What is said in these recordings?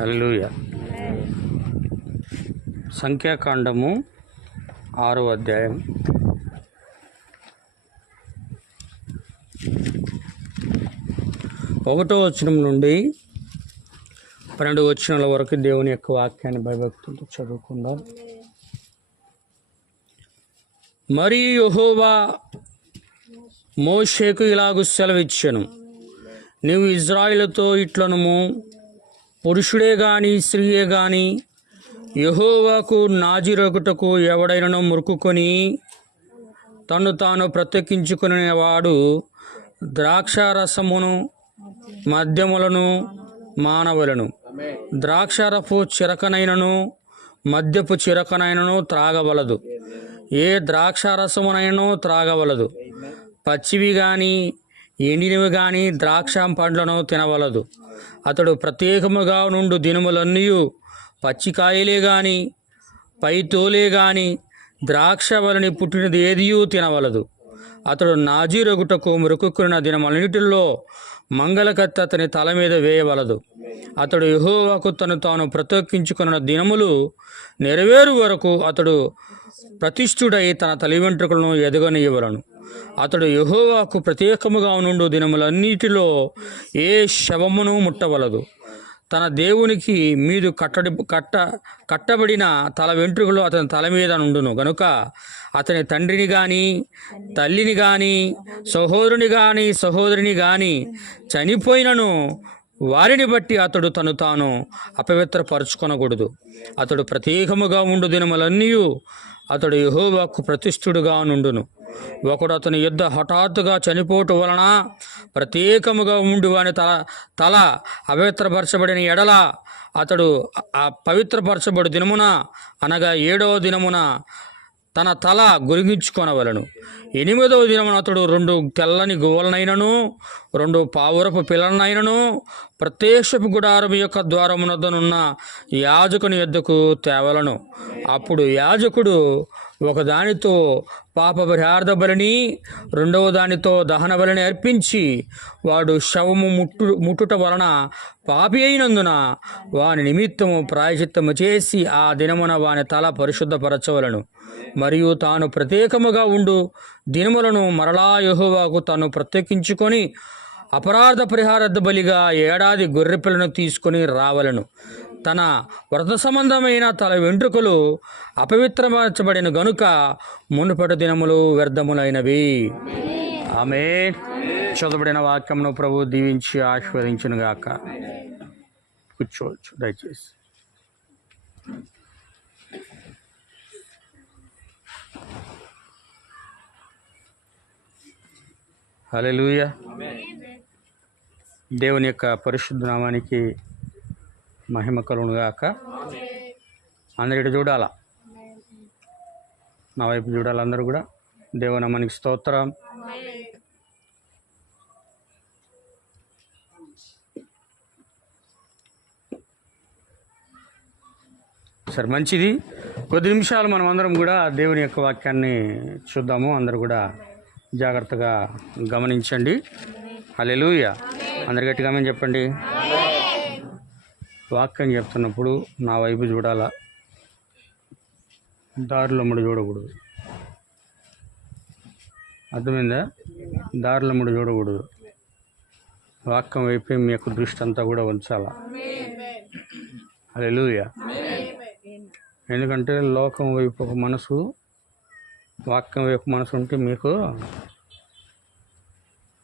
హల్లెలూయా. సంఖ్యాకాండము 6వ అధ్యాయం 1వ వచనం నుండి 12వ వచనాల వరకు దేవుని యొక్క వాక్యాన్ని భయభక్తులతో చదువుకుందాం. మరియు యెహోవా మోషేకు ఇలాగు సెలవిచ్చెను, నీవు ఇజ్రాయేలుతో ఇట్లనుము, పురుషుడే గాని స్త్రీయే గాని యెహోవాకు నాజీరొకటకు ఎవడైనను మురుకుకొని తను తాను ప్రత్యేకించుకునేవాడు ద్రాక్షారసమును మద్యములను మానవలను. ద్రాక్షారపు చిరకనైనను మద్యపు చిరకనైనను త్రాగవలదు. ఏ ద్రాక్షారసమునైనను త్రాగవలదు. పచ్చివి గాని ఎండినవి గాని ద్రాక్ష పండ్లను తినవలదు. అతడు ప్రత్యేకముగా నుండు దినములన్నీ పచ్చికాయలే గాని పైతోలే గాని ద్రాక్ష వలని పుట్టినది ఏదియూ తినవలదు. అతడు నాజీరొగుటకు మొక్కుకొనిన దినమన్నిటిలో మంగళకత్తి అతని తల మీద వేయవలదు. అతడు యెహోవాకు తను తాను ప్రత్యేకించుకున్న దినములు నెరవేరు వరకు అతడు ప్రతిష్ఠుడై తన తల వెంట్రుకలను ఎదగనియవలను. అతడు యెహోవాకు ప్రత్యేకముగా నుండు దినములన్నిటిలో ఏ శవమును ముట్టవలదు. తన దేవునికి మీదు కట్టబడిన తల వెంట్రుకలు అతని తల మీద నుండును గనుక అతని తండ్రిని గాని తల్లిని గాని సహోదరుని గాని సహోదరిని గాని చనిపోయినను వారిని బట్టి అతడు తను తాను అపవిత్రపరచుకొనకూడదు. అతడు ప్రత్యేకముగా ఉండు దినములన్నీ అతడు యెహోవాకు ప్రతిష్ఠుడుగా నుండును. ఒకడు అతని యుద్ధ హఠాత్తుగా చనిపోవటం వలన ప్రత్యేకముగా ఉండి వాని తల అపవిత్రపరచబడిన ఎడల అతడు ఆ పవిత్రపరచబడు దినమున అనగా 7వ దినమున తన తల గొరిగించుకొనవలను. 8వ దినమున అతడు 2 తెల్లని గువ్వలనైనను 2 పావురపు పిల్లలనైనను ప్రత్యక్షపు గుడారం యొక్క ద్వారమునొద్దనున్న యాజకుని యొద్దకు తేవలను. అప్పుడు యాజకుడు ఒకదానితో పాప పరిహార్థ బలిని 2వ దానితో దహన బలిని అర్పించి వాడు శవము ముట్టుట వలన పాపి అయినందున వాని నిమిత్తము ప్రాయశ్చిత్తము చేసి ఆ దినమున వాని తల పరిశుద్ధపరచవలను. మరియు తాను ప్రత్యేకముగా ఉండు దినములను మరలా యెహోవాకు తాను ప్రత్యేకించుకొని అపరాధ పరిహారార్థ బలిగా 1 ఏడాది గొర్రెపిల్లను తీసుకొని రావలను. తన వ్రత సంబంధమైన తల వెంట్రుకలు అపవిత్రపరచబడిన గనుక మునుపటి దినములు వ్యర్థములైనవి. ఆమేన్. చదవబడిన వాక్యమును ప్రభు దీవించి ఆశీర్వదించునుగాక. కూర్చోవచ్చు దయచేసి. హల్లెలూయా. దేవుని యొక్క పరిశుద్ధ నామానికి మహిమ కలుగునుగాక. అందరికీ చూడాలా, నా వైపు చూడాలి అందరూ కూడా. దేవుని నామానికి స్తోత్రం. సరే, మంచిది. కొద్ది నిమిషాలు మనం అందరం కూడా దేవుని యొక్క వాక్యాన్ని చూద్దాము. అందరూ కూడా జాగ్రత్తగా గమనించండి. హల్లెలూయా. అందరు గట్టిగా ఆమేన్ చెప్పండి. వాక్యం చెప్తున్నప్పుడు నా వైపు చూడాలా, దారిలో ముడి చూడకూడదు. అర్థమైందా? దారిలో ముడి చూడకూడదు. వాక్యం వైపే మీ యొక్క దృష్టి అంతా కూడా ఉంచాలా. హల్లెలూయా. ఎందుకంటే లోకం వైపు ఒక మనసు, వాక్యం వైపు మనసు ఉంటే మీకు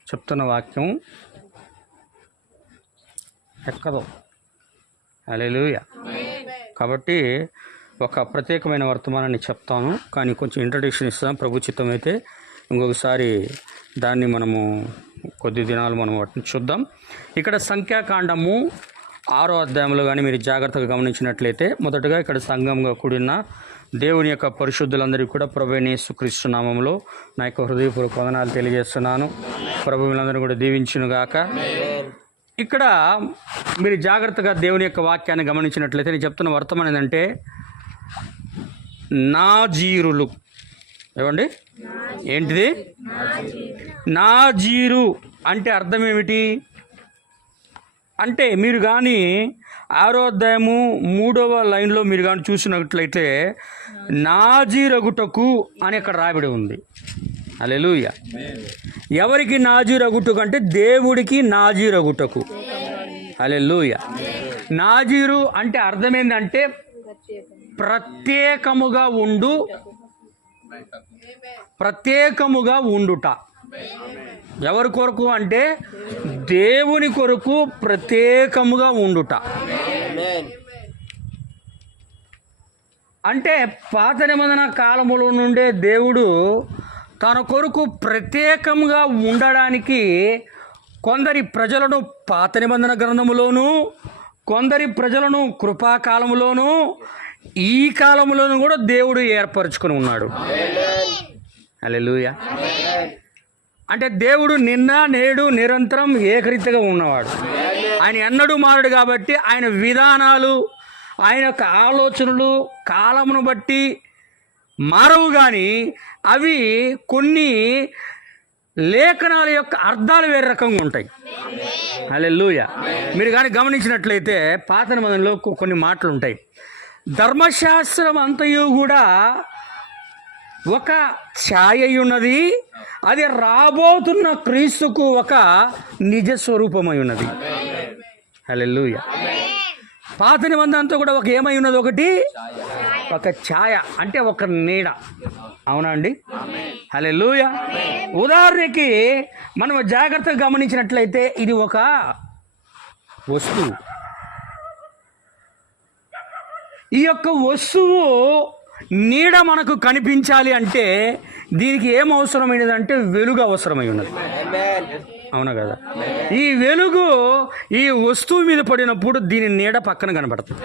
చెప్తున్న వాక్యం ఎక్కదు. హల్లెలూయా. కాబట్టి ఒక ప్రత్యేకమైన వర్తమానాన్ని చెప్తాను, కానీ కొంచెం ఇంట్రడక్షన్ ఇస్తాను. ప్రభు చిత్తం అయితే ఇంకొకసారి దాన్ని మనము కొద్ది దినాలు మనం వాటిని చూద్దాం. ఇక్కడ సంఖ్యాకాండము 6వ అధ్యాయంలో కానీ మీరు జాగ్రత్తగా గమనించినట్లయితే మొదటగా ఇక్కడ సంఘంగా కూడిన దేవుని యొక్క పరిశుద్ధులందరికీ కూడా ప్రభువైన యేసుక్రీస్తు నామములో నా యొక్క హృదయపూర్వక వందనాలు తెలియజేస్తున్నాను. ప్రభు వీళ్ళందరూ కూడా దీవించునుగాక. ఇక్కడ మీరు జాగ్రత్తగా దేవుని యొక్క వాక్యాన్ని గమనించినట్లయితే నేను చెప్తున్న వర్తమానం ఏంటంటే నాజీరులు. ఏమండి? ఏంటిది నాజీరు అంటే అర్థం ఏమిటి అంటే, మీరు కానీ 6వ అధ్యాయము 3వ లైన్లో మీరు కానీ చూసినట్లయితే నాజీరగుటకు అని ఇక్కడ రాబడి ఉంది. హల్లెలూయా. ఎవరికి నాజీరగుటకు అంటే దేవుడికి నాజీరగుటకు. హల్లెలూయా. నాజీరు అంటే అర్థం ఏంటంటే ప్రత్యేకముగా ఉండుట. ఎవరి కొరకు అంటే దేవుని కొరకు ప్రత్యేకముగా ఉండుట. అంటే పాత నిబంధన కాలములో నుండే దేవుడు తన కొరకు ప్రత్యేకంగా ఉండడానికి కొందరి ప్రజలను పాత నిబంధన గ్రంథములోను, కొందరి ప్రజలను కృపాకాలములోను, ఈ కాలంలోనూ కూడా దేవుడు ఏర్పరచుకుని ఉన్నాడు. హల్లెలూయా. అంటే దేవుడు నిన్న నేడు నిరంతరం ఏకరీతిగా ఉన్నవాడు. ఆయన ఎన్నడూ మారడు కాబట్టి ఆయన విధానాలు, ఆయన యొక్క ఆలోచనలు కాలమును బట్టి మారవు, కానీ అవి కొన్ని లేఖనాల యొక్క అర్థాలు వేరే రకంగా ఉంటాయి. హల్లెలూయా. మీరు కానీ గమనించినట్లయితే పాత నిబంధనలో కొన్ని మాటలు ఉంటాయి. ధర్మశాస్త్రం అంతయు కూడా ఒక ఛాయ ఉన్నది, అది రాబోతున్న క్రీస్తుకు ఒక నిజ స్వరూపమై ఉన్నది. హల్లెలూయా. పాత నిబంధన అంతా కూడా ఒక ఏమై ఉన్నది, ఒకటి ఒక ఛాయ అంటే ఒక నీడ. అవునా అండి? హల్లెలూయా. ఉదాహరణకి మనం జాగ్రత్తగా గమనించినట్లయితే ఇది ఒక వస్తువు. ఈ యొక్క వస్తువు నీడ మనకు కనిపించాలి అంటే దీనికి ఏం అవసరమైనదంటే వెలుగు అవసరమై ఉన్నది. అవునా కదా? ఈ వెలుగు ఈ వస్తువు మీద పడినప్పుడు దీని నీడ పక్కన కనబడుతుంది.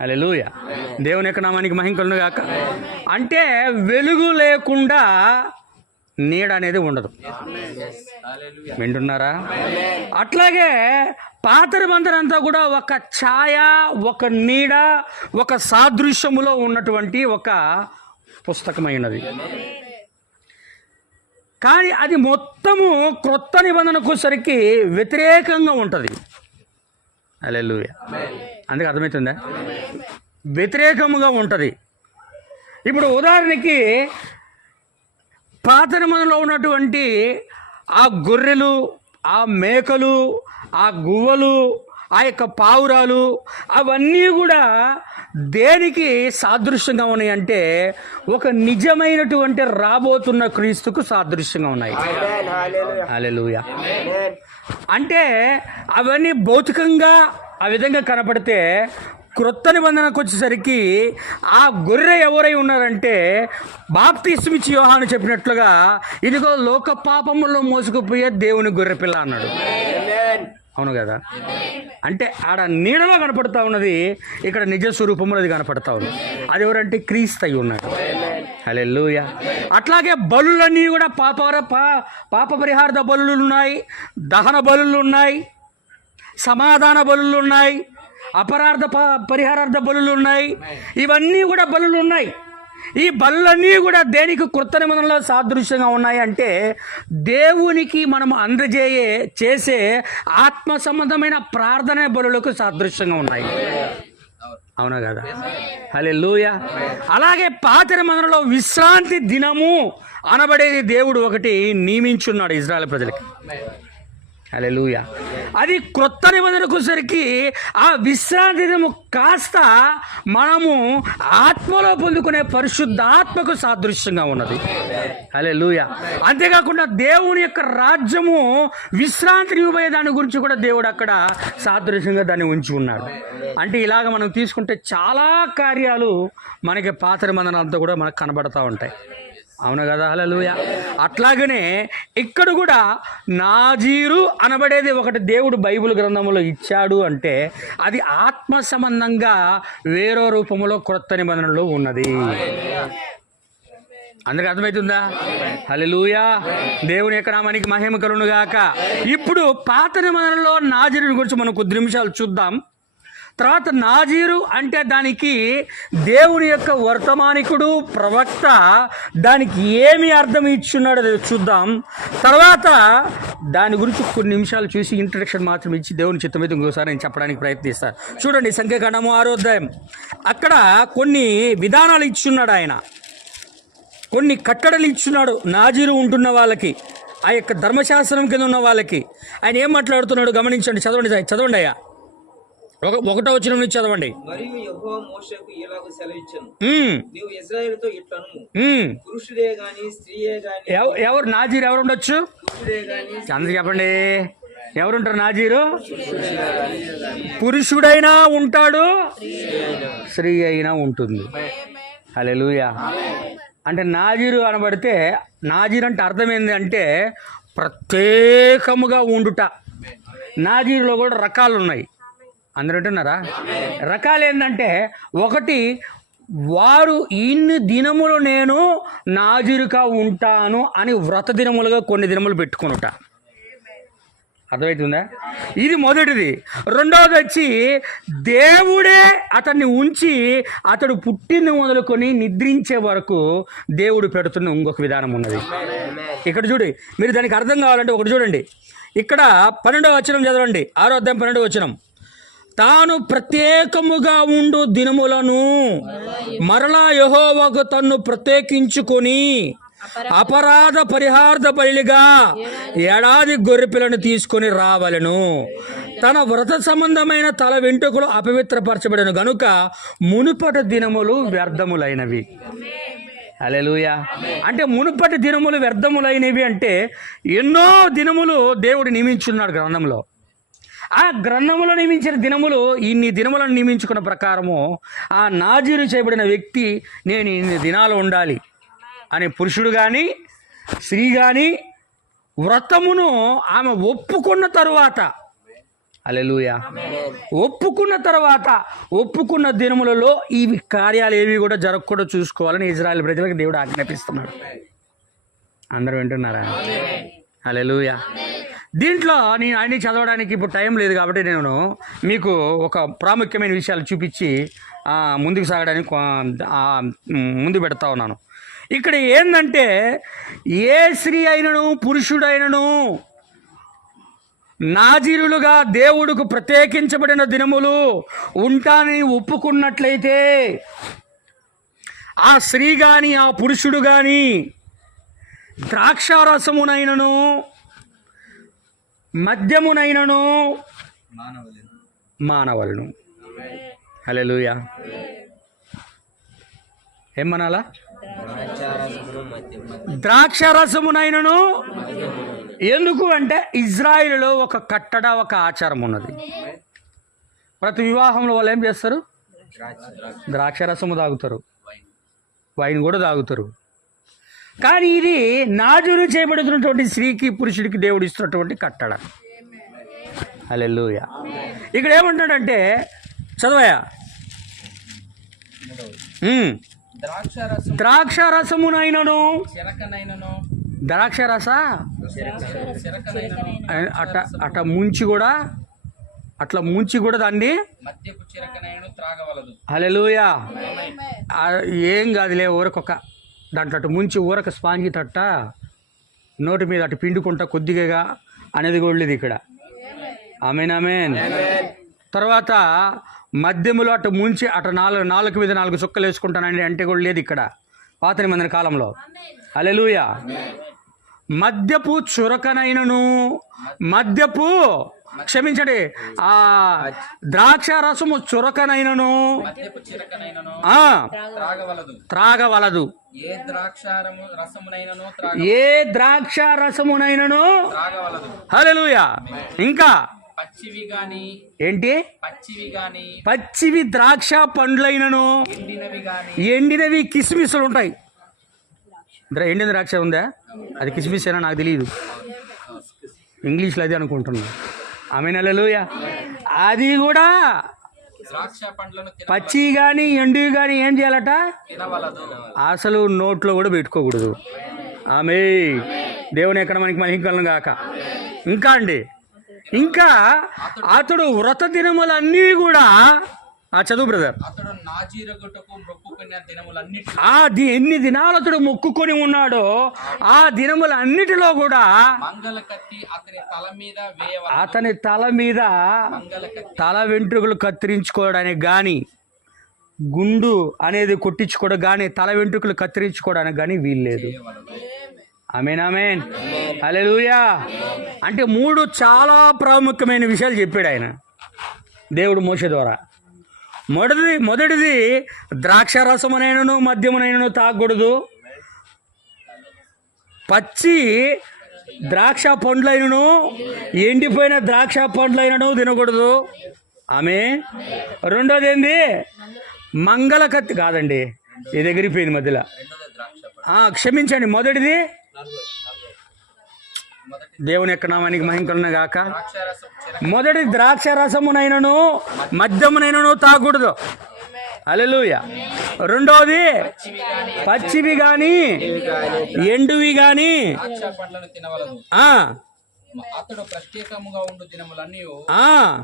హల్లెలూయా. దేవుని యొక్క నామానికి మహిమ కలుగును గాక. అంటే వెలుగు లేకుండా నీడ అనేది ఉండదు. వింటున్నారా? అట్లాగే పాత నిబంధన అంతా కూడా ఒక ఛాయ, ఒక నీడ, ఒక సాదృశ్యములో ఉన్నటువంటి ఒక పుస్తకమైనది. కానీ అది మొత్తము క్రొత్త నిబంధనకు సరికి వ్యతిరేకంగా ఉంటుంది. హల్లెలూయా. అందుకే అర్థమవుతుందా? వ్యతిరేకముగా ఉంటుంది. ఇప్పుడు ఉదాహరణకి పాత నిబంధనలో ఉన్నటువంటి ఆ గొర్రెలు, ఆ మేకలు, ఆ గువ్వలు, ఆ యొక్క పావురాలు, అవన్నీ కూడా దేనికి సాదృశ్యంగా ఉన్నాయి అంటే ఒక నిజమైనటువంటి రాబోతున్న క్రీస్తుకు సాదృశ్యంగా ఉన్నాయి. హల్లెలూయా. అంటే అవన్నీ భౌతికంగా ఆ విధంగా కనపడితే క్రొత్త నిబంధనకు వచ్చేసరికి ఆ గొర్రె ఎవరై ఉన్నారంటే బాప్తిస్మిచ్చి యోహాను చెప్పినట్లుగా ఇదిగో లోక పాపములో మోసుకుపోయే దేవుని గొర్రె పిల్ల అన్నాడు. అవును కదా? అంటే ఆడ నీడలో కనపడతా ఉన్నది, ఇక్కడ నిజ స్వరూపంలో అది కనపడతా ఉంది. అది ఎవరంటే క్రీస్తు అయి ఉన్నాడు. హల్లెలూయా. అట్లాగే బలులన్నీ కూడా పాప పరిహార బలులు ఉన్నాయి, దహన బలులు ఉన్నాయి, సమాధాన బలులు ఉన్నాయి, అపరాధ పరిహారార్థ బలులు ఉన్నాయి. ఇవన్నీ కూడా బలులు ఉన్నాయి. ఈ బలులన్నీ కూడా దేనికి క్రొత్త నిబంధనలో సాదృశ్యంగా ఉన్నాయి అంటే దేవునికి మనం చేసే ఆత్మ సంబంధమైన ప్రార్థన బలులకు సాదృశ్యంగా ఉన్నాయి. అవునా కదా? హల్లెలూయా. అలాగే పాత నిబంధనలో విశ్రాంతి దినము అనబడేది దేవుడు ఒకటి నియమించున్నాడు ఇశ్రాయేలు ప్రజలకి. హల్లెలూయా. అది క్రొత్త నిబంధనకు సరికి ఆ విశ్రాంతి దినము కాస్త మనము ఆత్మలో పొందుకునే పరిశుద్ధాత్మకు సాదృశ్యంగా ఉన్నది. హల్లెలూయా. అంతేకాకుండా దేవుని యొక్క రాజ్యము విశ్రాంతిని ఇవ్వబోయే దాని గురించి కూడా దేవుడు అక్కడ సాదృశ్యంగా దాన్ని ఉంచి ఉన్నాడు. అంటే ఇలాగ మనం తీసుకుంటే చాలా కార్యాలు మనకి పాత నిబంధన అంతా కూడా మనకు కనబడతా ఉంటాయి. అవును కదా? హల్లెలూయా. అట్లాగనే ఇక్కడ కూడా నాజీరు అనబడేది ఒకటి దేవుడు బైబిల్ గ్రంథంలో ఇచ్చాడు అంటే అది ఆత్మ సంబంధంగా వేరో రూపంలో క్రొత్త నిబంధనలో ఉన్నది. అందుకు అర్థమవుతుందా? హల్లెలూయా. దేవుని యొక్క నామానికి మహిమ కలుగును గాక. ఇప్పుడు పాత నిబంధనలో నాజీరు గురించి మనం కొద్ది నిమిషాలు చూద్దాం. తర్వాత నాజీరు అంటే దానికి దేవుని యొక్క వర్తమానికుడు, ప్రవక్త, దానికి ఏమి అర్థం ఇచ్చున్నాడో చూద్దాం. తర్వాత దాని గురించి కొన్ని నిమిషాలు చూసి ఇంట్రడక్షన్ మాత్రం ఇచ్చి దేవుని చిత్తం మీద ఇంకోసారి నేను చెప్పడానికి ప్రయత్నిస్తాను. చూడండి, సంఖ్యాకాండము 6వ అధ్యాయం. అక్కడ కొన్ని విధానాలు ఇచ్చున్నాడు ఆయన, కొన్ని కట్టడలు ఇచ్చున్నాడు నాజీరు ఉంటున్న వాళ్ళకి, ఆ యొక్క ధర్మశాస్త్రం కింద ఉన్న వాళ్ళకి. ఆయన ఏం మాట్లాడుతున్నాడు గమనించండి. చదవండి అయ్యా, 1వ వచనం నుంచి చదవండి. మరియు యెహోవా మోషేకు ఇలాగు సెలవిచ్చెను, నీవు ఇశ్రాయేలుతో ఇట్లనుము, పురుషుడే గాని స్త్రీయే గాని. ఎవరు నాజీరు? ఎవరు ఉండొచ్చు? పురుషుడే గాని. అందరూ చెప్పండి, ఎవరుంటారు నాజీరు? పురుషుడైనా ఉంటాడు, స్త్రీ అయినా ఉంటుంది. హల్లెలూయా. అంటే నాజీరు అనబడితే, నాజీరు అంటే అర్థం ఏంటి అంటే ప్రత్యేకముగా ఉండుట. నాజీరులో కూడా రకాలు ఉన్నాయి. అందరూ అంటున్నారా? రకాలు ఏంటంటే, ఒకటి, వారు ఇన్ని దినములు నేను నాజీరుగా ఉంటాను అని వ్రత దినములుగా కొన్ని దినములు పెట్టుకొనుట. అర్థమవుతుందా? ఇది మొదటిది. రెండవది వచ్చి దేవుడే అతన్ని ఉంచి అతడు పుట్టింది మొదలుకొని నిద్రించే వరకు దేవుడు పెడుతున్న ఇంకొక విధానం ఉన్నది. ఇక్కడ చూడు, మీరు దానికి అర్థం కావాలంటే ఒకటి చూడండి. ఇక్కడ 12వ వచనం చదవండి, 6వ అధ్యాయం 12వ వచనం. తాను ప్రత్యేకముగా ఉండు దినములను మరలా యెహోవాకు తన్ను ప్రత్యేకించుకొని అపరాధ పరిహార్థ బలిగా ఏడాది గొర్రెపిల్లను తీసుకొని రావలెను. తన వ్రత సంబంధమైన తల వెంట్రుకలు అపవిత్రపరచబడిన గనుక మునుపటి దినములు వ్యర్థములైనవి. హల్లెలూయా. అంటే మునుపటి దినములు వ్యర్థములైనవి అంటే ఎన్నో దినములు దేవుడు నియమించున్నాడు గ్రంథంలో. ఆ గ్రంథములో నియమించిన దినములు, ఇన్ని దినములను నియమించుకున్న ప్రకారము ఆ నాజీరు చేయబడిన వ్యక్తి నేను ఇన్ని దినాలు ఉండాలి అని పురుషుడు కానీ స్త్రీ కానీ వ్రతమును ఆమె ఒప్పుకున్న తరువాత, హల్లెలూయా, ఒప్పుకున్న దినములలో ఈ కార్యాలు ఏవి కూడా జరగకుండా చూసుకోవాలని ఇజ్రాయెల్ ప్రజలకు దేవుడు ఆజ్ఞాపిస్తున్నాడు. అందరూ వింటున్నారా? హల్లెలూయా. దీంట్లో నేను అన్ని చదవడానికి ఇప్పుడు టైం లేదు కాబట్టి నేను మీకు ఒక ప్రాముఖ్యమైన విషయాలు చూపించి ముందుకు సాగడానికి ముందు పెడతా ఉన్నాను. ఇక్కడ ఏంటంటే, ఏ స్త్రీ అయినను పురుషుడైనను నాజీరులుగా దేవుడుకు ప్రత్యేకించబడిన దినములు ఉంటానని ఒప్పుకున్నట్లయితే ఆ స్త్రీ కానీ ఆ పురుషుడు కానీ ద్రాక్షారసమునైనను మద్యమునైనను మానవలను. హల్లెలూయా. ఏమనాలా? ద్రాక్షారసమునైనను. ఎందుకు అంటే ఇజ్రాయిల్లో ఒక కట్టడ, ఒక ఆచారం ఉన్నది. ప్రతి వివాహంలో వాళ్ళు ఏం చేస్తారు? ద్రాక్షారసము తాగుతారు, వైన్ కూడా తాగుతారు. కానీ ఇది నాజీరు చేయబడుతున్నటువంటి స్త్రీకి పురుషుడికి దేవుడు ఇస్తున్నటువంటి కట్టడ. హల్లెలూయా. ఇక్కడ ఏమంటాడంటే, చదవయా, ద్రాక్షారసమునైనను. ద్రాక్షరస అట్లా ముంచి కూడా దాన్ని. హల్లెలూయా. ఏం కాదులే, ఊరకొక దాంట్లో అటు ముంచి ఊరక స్పాంజి తట్ట నోటి మీద అటు పిండుకుంటా కొద్దిగా అనేది కూడా లేదు ఇక్కడ. ఆమేన్. తర్వాత మద్యములో అటు ముంచి అటు నాలుగు మీద 4 చుక్కలు వేసుకుంటానండి అంటే కూడా లేదు ఇక్కడ పాత నిబంధన కాలంలో. హల్లెలూయా. మద్యపు చురకనైనను, క్షమించండి, ఆ ద్రాక్ష రసము చురకనైనను త్రాగవలదు. ఏ ద్రాక్ష రసమునైనను. హల్లెలూయా. ఇంకా ఏంటి? పచ్చివి ద్రాక్ష పండ్లైనను. ఎండినవి కిస్మిస్లు ఉంటాయి. ఎండిన ద్రాక్ష ఉందా? అది కిస్మిస్ అయినా నాకు తెలియదు, ఇంగ్లీష్లో అది అనుకుంటున్నా. ఆమేన్. హల్లెలూయా. అది కూడా పచ్చి కానీ ఎండివి కానీ ఏం చేయాలట? అసలు నోట్లో కూడా పెట్టుకోకూడదు. ఆమేన్. దేవుని ఎక్కడ మనకి మహిమకలను గాక. ఇంకా అండి, ఇంకా అతడు వ్రత దినములన్నీ కూడా చదువు బ్రదర్. అతడు నాజీరగుటకు మొక్కుకున్న దినములన్నిటి ఎన్ని దినాలు అతడు మొక్కుకొని ఉన్నాడో ఆ దినములన్నిటిలో కూడా మంగళ కత్తి అతని తల మీద వేయవలెను. అతని తల మీద మంగళ కత్తి తల వెంట్రుకలు కత్తిరించుకోవడానికి కానీ, గుండు అనేది కొట్టించుకోవడం కానీ, తల వెంట్రుకలు కత్తిరించుకోవడానికి కానీ వీల్లేదు. ఆమేన్ ఆమేన్ హల్లెలూయా. అంటే 3 చాలా ప్రాముఖ్యమైన విషయాలు చెప్పాడు ఆయన దేవుడు మోషే ద్వారా. మొదటిది ద్రాక్షారసమునైనను మద్యమునైనను తాగకూడదు. పచ్చి ద్రాక్ష పండ్లైనను ఎండిపోయిన ద్రాక్ష పండ్లైనను తినకూడదు. ఆమె రెండోది ఏంది? మంగళ కత్తి కాదండి, ఇది ఎగిరిపోయింది మధ్యలో. క్షమించండి. మొదటిది దేవుని యొక్క నామానికి మహిమ కలుగును గాక. మొదటి ద్రాక్ష రసమునైనను మద్యమునైనను తాగకూడదు. హల్లెలూయా. రెండోది పచ్చివి గాని ఎండువి గాని ద్రాక్ష పండ్లను తినవలదు. అతడు ప్రత్యేకముగా ఉండు దినములన్నీ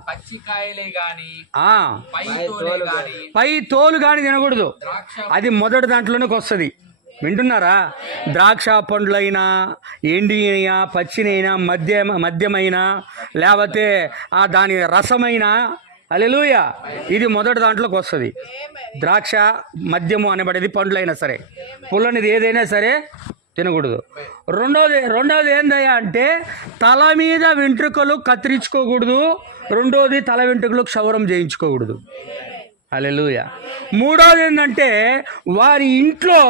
పచ్చికాయలే గాని పై తోలు గాని తినకూడదు. అది మొదటి దాంట్లోనికి వస్తుంది. వింటున్నారా? ద్రాక్ష పండ్లైనా, ఎండినైనా, పచ్చినైనా, మద్యమైనా, లేకపోతే దాని రసమైనా, హల్లెలూయా, ఇది మొదటి దాంట్లోకి వస్తుంది. ద్రాక్ష మద్యము అనబడేది పండ్లైనా సరే, పుల్లనిది ఏదైనా సరే తినకూడదు. రెండోది ఏందయ్యా అంటే తల మీద వెంట్రుకలు కత్తిరించుకోకూడదు. రెండోది తల వెంట్రుకలు క్షౌరం చేయించుకోకూడదు. హల్లెలూయా. మూడోది ఏంటంటే వారి ఇంట్లో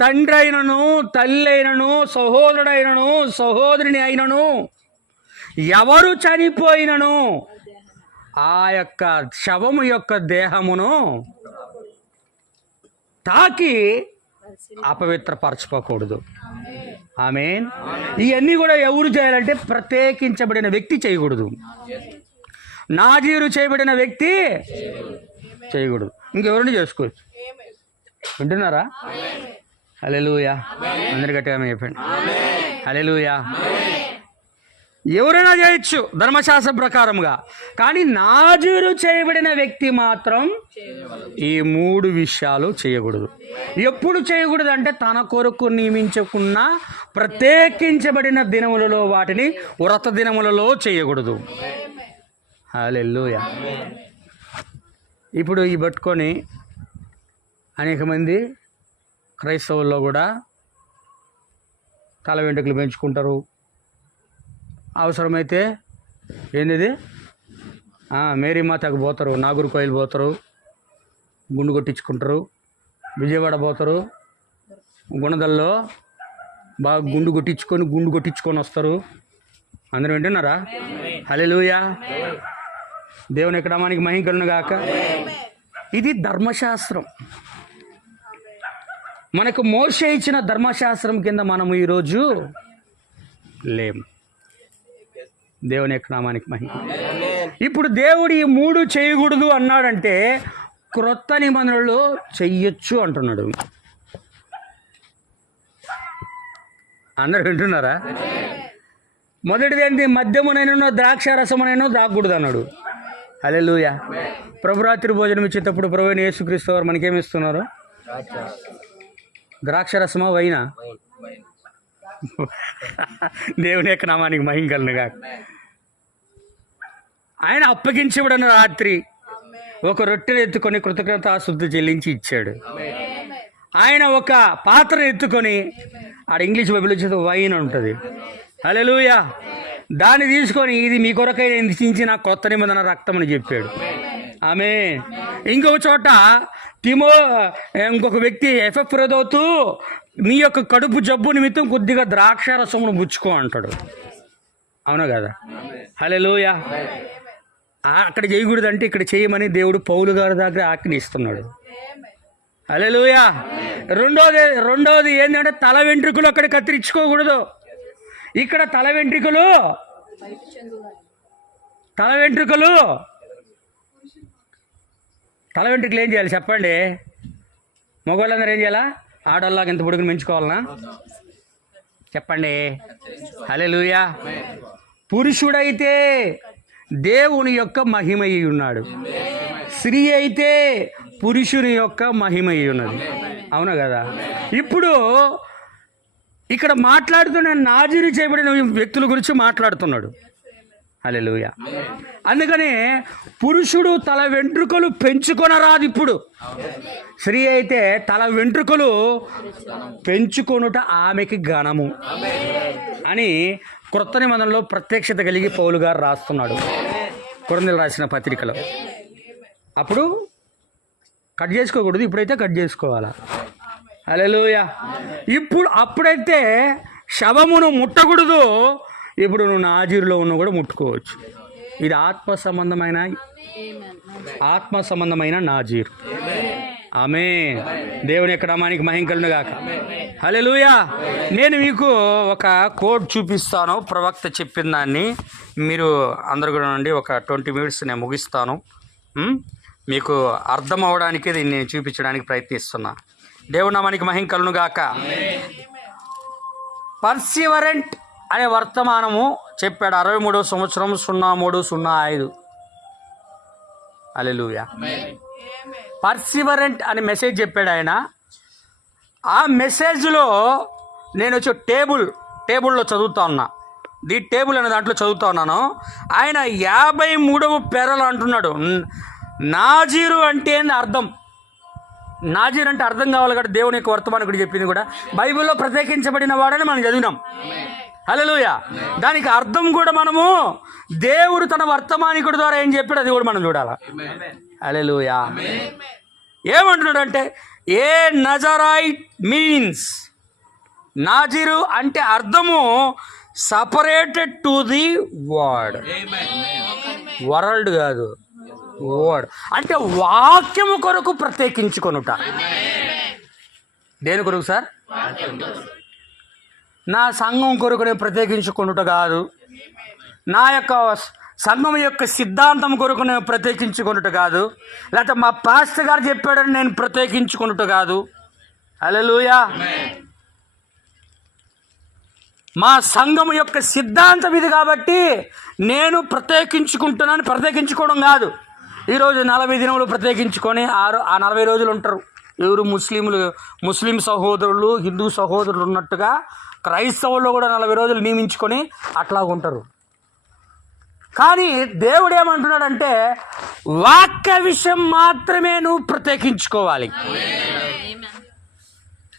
తండ్రి అయినను, తల్లి అయినను, సహోదరుడైనను, సహోదరుని అయినను ఎవరు చనిపోయినను ఆ యొక్క శవము యొక్క దేహమును తాకి అపవిత్రపరచుకోకూడదు. ఆమేన్. ఇవన్నీ కూడా ఎవరు చేయాలంటే ప్రత్యేకించబడిన వ్యక్తి చేయకూడదు. నాజీరు చేయబడిన వ్యక్తి చేయకూడదు. ఇంకెవరిని చేసుకోవచ్చు. వింటున్నారా? హల్లెలూయా. అందరి గట్టిగా చెప్పండి హల్లెలూయా. ఎవరైనా చేయొచ్చు ధర్మశాస్త్ర ప్రకారంగా, కానీ నాజీరు చేయబడిన వ్యక్తి మాత్రం ఈ 3 విషయాలు చేయకూడదు. ఎప్పుడు చేయకూడదు అంటే తన కొరకు నియమించుకున్న ప్రత్యేకించబడిన దినములలో, వాటిని వ్రత దినములలో చేయకూడదు. హల్లెలూయా. ఇప్పుడు ఈ పట్టుకొని అనేక మంది క్రైస్తవుల్లో కూడా తల వెంట్రుకలు పెంచుకుంటారు. అవసరమైతే ఏంది మేరీ మాతకు పోతారు, నాగూర్ కోయిల్ పోతారు, గుండు కొట్టించుకుంటారు, విజయవాడ పోతారు, గుణదల్లో బాగా గుండు కొట్టించుకొని వస్తారు. అందరూ వింటున్నారా? హల్లెలూయా. దేవుని యొక్క నామానికి మహిమ కలుగును గాక. ఇది ధర్మశాస్త్రం. మనకు మోషే ఇచ్చిన ధర్మశాస్త్రం కింద మనము ఈరోజు లేము. దేవుని యొక్క నామానికి మహిమ. ఇప్పుడు దేవుడు ఈ 3 చేయకూడదు అన్నాడంటే క్రొత్త నిబంధనలు చెయ్యొచ్చు అంటున్నాడు. అందరు వింటున్నారా? మొదటిది ఏంటి? మద్యమునైనా ద్రాక్ష రసమునైనా తాగకూడదు అన్నాడు. హల్లెలూయా. ప్రభురాత్రి భోజనం ఇచ్చేటప్పుడు ప్రభువైన యేసుక్రీస్తు వారు మనకేమిస్తున్నారు? ద్రాక్ష రసమా, వైనా? దేవుని యొక్క నామానికి మహిమ కలుగును గాక. ఆయన అప్పగించబడిన రాత్రి ఒక రొట్టెను ఎత్తుకొని కృతజ్ఞతాస్తుతులు చెల్లించి ఇచ్చాడు. ఆయన ఒక పాత్ర ఎత్తుకొని, ఆడ ఇంగ్లీష్ బైబిల్ వచ్చేది వైన్ ఉంటుంది. హల్లెలూయా. దాన్ని తీసుకొని ఇది మీ కొరకై నేను చించిన కొత్త నిబంధన రక్తం అని చెప్పాడు. ఆమె ఇంకొక చోట ఇంకొక వ్యక్తి ఎఫెఫ్రోదోతు నీ యొక్క కడుపు జబ్బు నిమిత్తం కొద్దిగా ద్రాక్ష రసమును పుచ్చుకో అంటాడు. అవునా కదా? హల్లెలూయా. అక్కడ చేయకూడదంటే ఇక్కడ చేయమని దేవుడు పౌలు గారి దగ్గర ఆజ్ఞ ఇస్తున్నాడు. హల్లెలూయా. రెండోది ఏంటంటే తల వెంట్రుకలు అక్కడ కత్తిరించుకోకూడదు. ఇక్కడ తల వెంట్రుకలు ఏం చేయాలి చెప్పండి? మగవాళ్ళందరూ ఏం చేయాలా? ఆడవాళ్ళకి ఎంత పొడుగుని పెంచుకోవాలనా చెప్పండి? హల్లెలూయా. పురుషుడైతే దేవుని యొక్క మహిమయ్యి ఉన్నాడు, స్త్రీ అయితే పురుషుని యొక్క మహిమయ్యి ఉన్నది. అవునా కదా? ఇప్పుడు ఇక్కడ మాట్లాడుతున్న నాజీరు చేయబడిన వ్యక్తుల గురించి మాట్లాడుతున్నాడు. హల్లెలూయా. అందుకని పురుషుడు తల వెంట్రుకలు పెంచుకొనరాదు. ఇప్పుడు స్త్రీ అయితే తల వెంట్రుకలు పెంచుకొనుట ఆమెకి ఘనము అని క్రొత్త నిబంధనలో ప్రత్యక్షత కలిగి పౌలు గారు రాస్తున్నాడు కొరింథీయులకు రాసిన పత్రికలో. అప్పుడు కట్ చేసుకోకూడదు, ఇప్పుడైతే కట్ చేసుకోవాలా. హల్లెలూయా. అప్పుడైతే శవమును ముట్టకూడదు, ఇప్పుడు నువ్వు నాజీరులో ఉన్న కూడా ముట్టుకోవచ్చు. ఇది ఆత్మ సంబంధమైన నాజీరు. ఆమేన్. దేవుని యొక్క నామానికి మహిమ కలుగును గాక. హల్లెలూయా. నేను మీకు ఒక కోడ్ చూపిస్తాను, ప్రవక్త చెప్పిన దాన్ని. మీరు అందరు కూడా నుండి ఒక 20 minutes నేను ముగిస్తాను. మీకు అర్థం అవడానికి దీన్ని చూపించడానికి ప్రయత్నిస్తున్నా. దేవుని నామానికి మహిమ కలుగును గాక. పర్సివరెంట్ అనే వర్తమానము చెప్పాడు 63వ సంవత్సరం 03/05. హల్లెలూయా. పర్సివరెంట్ అనే మెసేజ్ చెప్పాడు ఆయన. ఆ మెసేజ్లో నేను వచ్చి టేబుల్లో చదువుతా ఉన్నా. ది టేబుల్ అనే దాంట్లో చదువుతా ఉన్నాను. ఆయన 53వ పేరలో అంటున్నాడు, నాజీరు అంటే అర్థం. నాజీరు అంటే అర్థం కావాలి కదా. దేవుని యొక్క వర్తమానికుడు చెప్పింది కూడా బైబిల్లో ప్రత్యేకించబడిన వాడని మనం చదివినాం. హల్లెలూయా. దానికి అర్థం కూడా మనము దేవుడు తన వర్తమానికుడి ద్వారా ఏం చెప్పాడు అది కూడా మనం చూడాలా. హల్లెలూయా. ఏమంటున్నాడు అంటే, ఏ నజరైట్ మీన్స్, నాజీరు అంటే అర్థము సపరేటెడ్ టు ది వరల్డ్ కాదు, వర్డ్ అంటే వాక్యము కొరకు ప్రత్యేకించుకొనుట. దేని కొరకు సార్? నా సంఘం కొరకు నేను ప్రత్యేకించుకొనుట కాదు, నా యొక్క సంఘం యొక్క సిద్ధాంతం కొరకు నేను ప్రత్యేకించుకొనుట కాదు, లేకపోతే మా పాస్టర్ గారు చెప్పాడని నేను ప్రత్యేకించుకొనుట కాదు. హల్లెలూయా. మా సంఘం యొక్క సిద్ధాంతం ఇది కాబట్టి నేను ప్రత్యేకించుకోవడం కాదు. ఈరోజు 40 దినములు ప్రత్యేకించుకొని ఆ 40 రోజులు ఉంటారు. ఎవరు? ముస్లిం సహోదరులు, హిందూ సహోదరులు ఉన్నట్టుగా క్రైస్తవుల్లో కూడా 40 రోజులు నియమించుకొని అట్లా ఉంటారు. కానీ దేవుడు ఏమంటున్నాడంటే, వాక్య విషయం మాత్రమే నువ్వు ప్రత్యేకించుకోవాలి.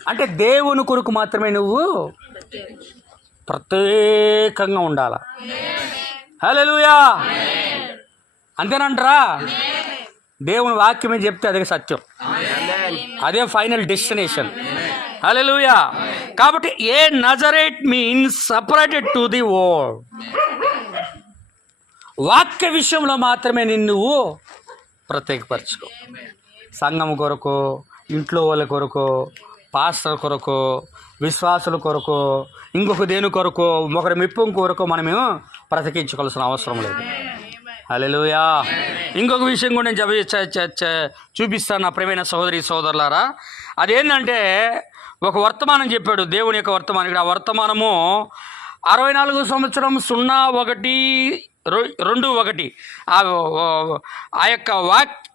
అంటే దేవుని కొరకు మాత్రమే నువ్వు ప్రత్యేకంగా ఉండాల. హల్లెలూయా. అంతేనంటారా? దేవుని వాక్యమే చెప్తే అదే సత్యం, అదే ఫైనల్ డెస్టినేషన్. హల్లెలూయా. కాబట్టి a Nazarite means separated to the world. వాక్య విషయంలో మాత్రమే నువ్వు ప్రత్యేకపరచుకో. సంఘం కొరకు, ఇంట్లో వాళ్ళ కొరకు, పాస్టర్ కొరకు, విశ్వాసుల కొరకు, ఇంకొక దేని కొరకు, ఒకరి మెప్పు కొరకు మనమేమో ప్రత్యేకించుకోవాల్సిన అవసరం లేదు. హల్లెలూయా. ఇంకొక విషయం కూడా నేను చూపిస్తాను నా ప్రియమైన సహోదరి సోదరులారా. అదేంటంటే, ఒక వర్తమానం చెప్పాడు దేవుని యొక్క వర్తమానం. ఆ వర్తమానము 64 సంవత్సరం 01/2/1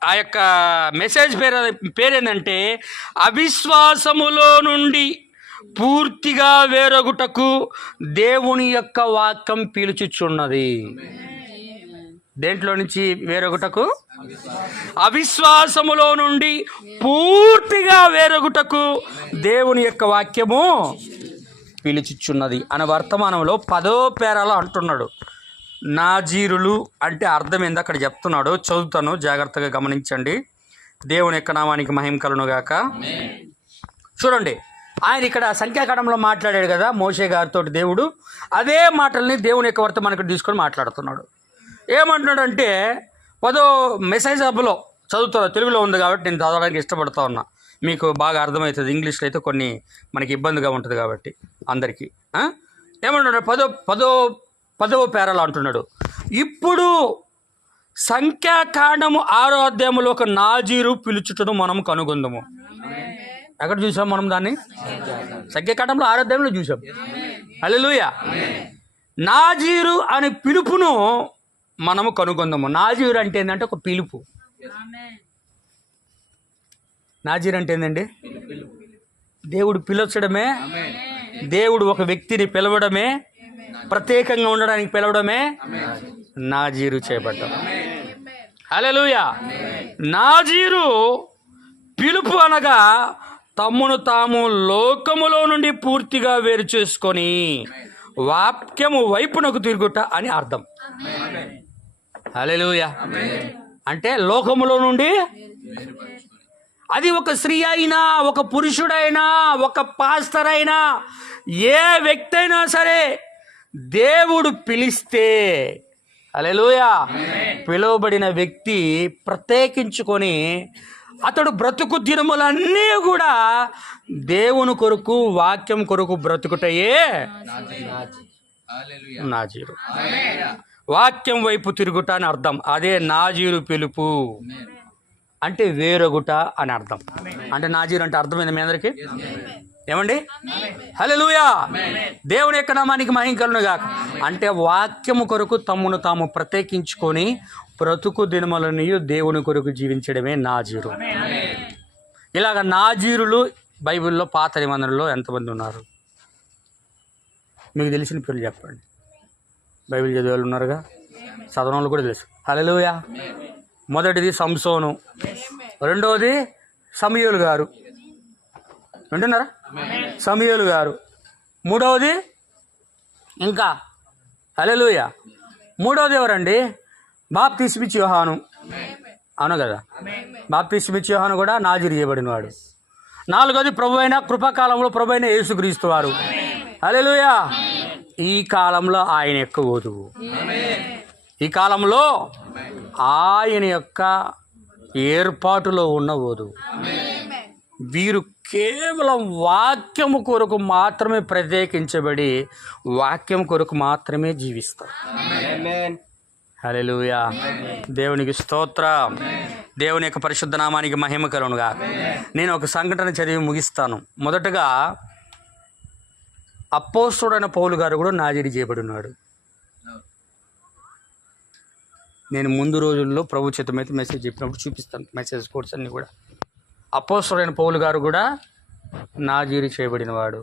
ఆ యొక్క మెసేజ్ పేరేంటంటే, అవిశ్వాసములో నుండి పూర్తిగా వేరొగుటకు దేవుని యొక్క వాక్యం పిలుచుచున్నది. దేంట్లో నుంచి వేరొగుటకు? అవిశ్వాసములో నుండి పూర్తిగా వేరొగుటకు దేవుని యొక్క వాక్యము పిలుచుచున్నది అనే వర్తమానంలో 10వ పేరాలో అంటున్నాడు. నాజీరులు అంటే అర్థం ఏందో అక్కడ చెప్తున్నాడు. చదువుతాను, జాగ్రత్తగా గమనించండి. దేవుని యొక్క నామానికి మహిమ కలుగును గాక. చూడండి, ఆయన ఇక్కడ సంఖ్యాకాండంలో మాట్లాడాడు కదా మోషే గారితో దేవుడు. అదే మాటల్ని దేవుని యొక్క వర్తమానికి తీసుకొని మాట్లాడుతున్నాడు. ఏమంటున్నాడు అంటే, 10వ మెసేజ్ హబ్లో చదువుతున్నా, తెలుగులో ఉంది కాబట్టి నేను చదవడానికి ఇష్టపడుతూ ఉన్నా. మీకు బాగా అర్థమవుతుంది. ఇంగ్లీష్లో అయితే కొన్ని మనకి ఇబ్బందిగా ఉంటుంది కాబట్టి అందరికీ. ఏమంటున్నాడు? 10వ పేరాలో అంటున్నాడు, ఇప్పుడు సంఖ్యాకాండము 6వ అధ్యాయంలో ఒక నాజీరు పిలుచుటను మనం కనుగొందాము. ఎక్కడ చూసాం మనం దాన్ని? సంఖ్యాకాండంలో 6వ అధ్యాయంలో చూసాం. హల్లెలూయా. నాజీరు అనే పిలుపును మనము కనుగొందాము. నాజీరు అంటే ఏంటంటే ఒక పిలుపు. నాజీరు అంటే ఏంటండి? దేవుడు పిలవడమే, దేవుడు ఒక వ్యక్తిని పిలవడమే, ప్రత్యేకంగా ఉండడానికి పిలవడమే నాజీరు చేయబడ్డం. హల్లెలూయా. నాజీరు పిలుపు అనగా తమ్మును తాము లోకములో నుండి పూర్తిగా వేరు చేసుకొని వాక్యము వైపునకు తిరుగుట అని అర్థం. హల్లెలూయా. అంటే లోకములో నుండి, అది ఒక స్త్రీ అయినా, ఒక పురుషుడైనా, ఒక పాస్టర్ అయినా, ఏ వ్యక్తి అయినా సరే దేవుడు పిలిస్తే, హల్లెలూయా, పిలువబడిన వ్యక్తి ప్రత్యేకించుకొని అతడు బ్రతుకు దినములన్నీ కూడా దేవుని కొరకు, వాక్యం కొరకు బ్రతుకుటయే నాజీరు. వాక్యం వైపు తిరుగుట అని అర్థం. అదే నాజీరు పిలుపు అంటే వేరొగుట అని అర్థం. అంటే నాజీరు అంటే అర్థమైంది మీ అందరికీ? ఏమండి? హల్లెలూయా. దేవుని యొక్క నామానికి మహిమ కలుగును గాక. అంటే వాక్యము కొరకు తమ్మును తాము ప్రత్యేకించుకొని బ్రతుకు దినములని దేవుని కొరకు జీవించడమే నాజీరు. ఇలాగ నాజీరులు బైబిల్లో పాత నిబంధనలో ఎంతమంది ఉన్నారు? మీకు తెలిసిన పేర్లు చెప్పండి. బైబిల్ చదివే వాళ్ళు ఉన్నారుగా, చదవని వాళ్ళు కూడా తెలుసు. హల్లెలూయా. మొదటిది సంసోను, రెండవది సమూయేలు గారు, వింటున్నారా? సమూయేలు గారు. మూడవది ఇంకా, హల్లెలూయా, మూడవది ఎవరండి? బాప్తిస్మిచ్చి యోహాను. అవును కదా, బాప్తిస్మిచ్చి యోహాను కూడా నాజీరు చేయబడిన వాడు. నాలుగవది ప్రభు అయిన కృపాకాలంలో ప్రభు అయిన యేసుక్రీస్తు వారు. హల్లెలూయా. ఈ కాలంలో ఆయన యొక్క వధువు, ఈ కాలంలో ఆయన యొక్క ఏర్పాటులో ఉన్న వధువు. వీరు కేవలం వాక్యము కొరకు మాత్రమే ప్రత్యేకించబడి వాక్యం కొరకు మాత్రమే జీవిస్తారు. హల్లెలూయా. దేవునికి స్తోత్రం. దేవుని యొక్క పరిశుద్ధ నామానికి మహిమ కలుగునుగా. నేను ఒక సంఘటన చదివి ముగిస్తాను. మొదటగా అపోస్తలుడైన పౌలు గారు కూడా నాజీరు చేయబడి ఉన్నాడు. నేను ముందు రోజుల్లో ప్రభు చేతమైతే మెసేజ్ చెప్పినప్పుడు చూపిస్తాను, మెసేజ్ కోడ్స్ అన్నీ కూడా. అపోస్తలుడైన పౌలు గారు కూడా నాజీరు చేయబడిన వాడు.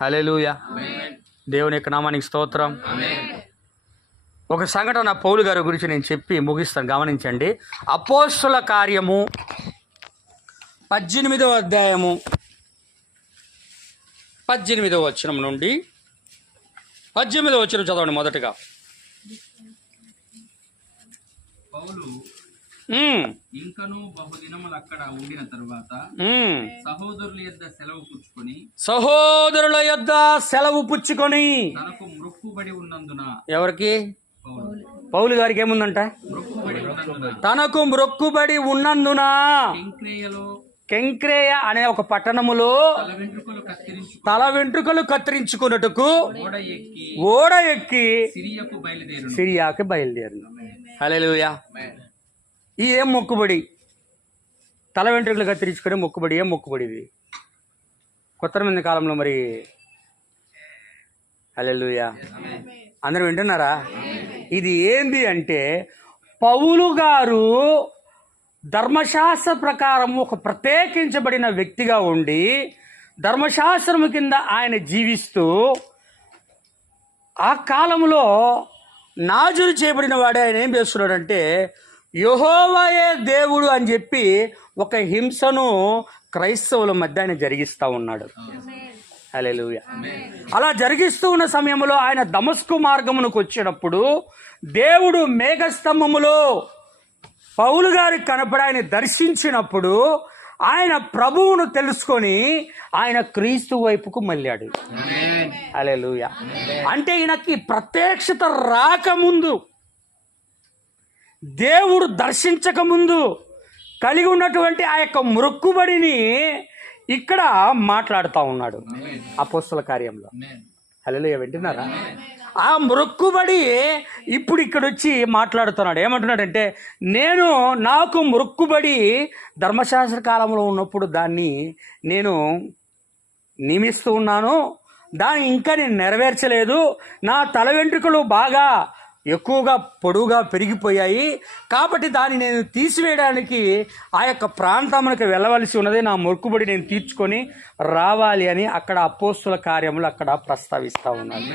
హల్లెలూయా. దేవుని యొక్క నామానికి స్తోత్రం. ఒక సంఘటన పౌలు గారి గురించి నేను చెప్పి ముగిస్తాను, గమనించండి. అపోస్తల కార్యము 18వ అధ్యాయము 18వ వచనం నుండి 18వ వచనం చదవండి. మొదటగా పౌలు ఇంకను బహుదినములు అక్కడ ఉండిన తరువాత సహోదరుల యొద్ద సెలవు పుచ్చుకొని తనకు మ్రొక్కుబడి ఉన్నందున. ఎవరికి? పౌలు గారికి ఏముందంట? తనకు మ్రొక్కుబడి ఉన్నందున కెంక్రేయ అనే ఒక పట్టణములో తల వెంట్రుకలు కత్తిరించుకున్నట్టుకు ఓడ ఎక్కి సిరియాకు బయలుదేరింది. హల్లెలూయా. ఈ ఏం మొక్కుబడి? తల వెంట్రుకలు కత్తిరించుకునే మొక్కుబడి. ఏం మొక్కుబడి ఇది? కొత్త మంది కాలంలో మరి. హల్లెలూయా. అందరూ వింటున్నారా? ఇది ఏంది అంటే, పౌలు గారు ధర్మశాస్త్ర ప్రకారం ఒక ప్రత్యేకించబడిన వ్యక్తిగా ఉండి ధర్మశాస్త్రము కింద ఆయన జీవిస్తూ ఆ కాలంలో నాజీరు చేయబడిన వాడే ఆయన ఏం చేస్తున్నాడంటే, యెహోవాయే దేవుడు అని చెప్పి ఒక హింసను క్రైస్తవుల మధ్య ఆయన జరిగిస్తూ ఉన్నాడు. హల్లెలూయా. అలా జరిగిస్తూ ఉన్న సమయంలో ఆయన దమస్కు మార్గమునకు వచ్చినప్పుడు దేవుడు మేఘస్తంభములో పౌలు గారికి కనపడి ఆయన దర్శించినప్పుడు ఆయన ప్రభువును తెలుసుకొని ఆయన క్రీస్తు వైపుకు మళ్ళాడు. హల్లెలూయా. అంటే ఈయనకి ప్రత్యక్షత రాకముందు, దేవుడు దర్శించక ముందు కలిగి ఉన్నటువంటి ఆ యొక్క మొక్కుబడిని ఇక్కడ మాట్లాడుతూ ఉన్నాడు అపోస్తల కార్యంలో. హల్లెలూయా. వింటున్నారా? ఆ మొక్కుబడి ఇప్పుడు ఇక్కడ వచ్చి మాట్లాడుతున్నాడు. ఏమంటున్నాడంటే, నాకు మొక్కుబడి ధర్మశాస్త్ర కాలంలో ఉన్నప్పుడు దాన్ని నేను నియమిస్తూ ఉన్నాను, దాన్ని ఇంకా నేను నెరవేర్చలేదు, నా తల వెంట్రుకలు బాగా ఎక్కువగా పొడవుగా పెరిగిపోయాయి, కాబట్టి దాన్ని నేను తీసివేయడానికి ఆ యొక్క ప్రాంతానికి వెళ్ళవలసి ఉన్నది, నా మొక్కుబడి నేను తీర్చుకొని రావాలి అని అక్కడ అపోస్తుల కార్యములు అక్కడ ప్రస్తావిస్తూ ఉన్నారు.